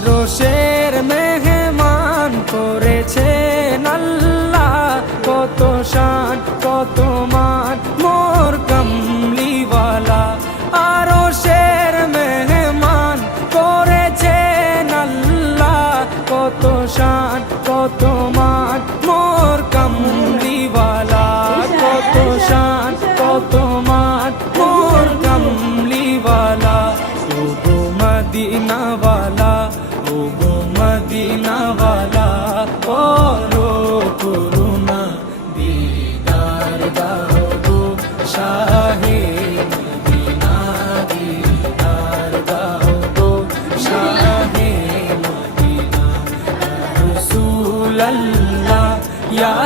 আরশের মেহমান করেছেন আল্লাহ, কত শান কত মান মোর কামলিওয়ালা। আরশের মেহমান করেছেন আল্লাহ, কত শান কত মান মোর কামলিওয়ালা, কত শান কত মান মোর কামলিওয়ালা। ও গো মদিনাওয়ালা, ও গো মদিনাওয়ালা, করো করুণা দিদার দাও গো শাহে মদিনা, দিদার দাও গো শাহে মদিনা। রাসূলুল্লাহ ইয়া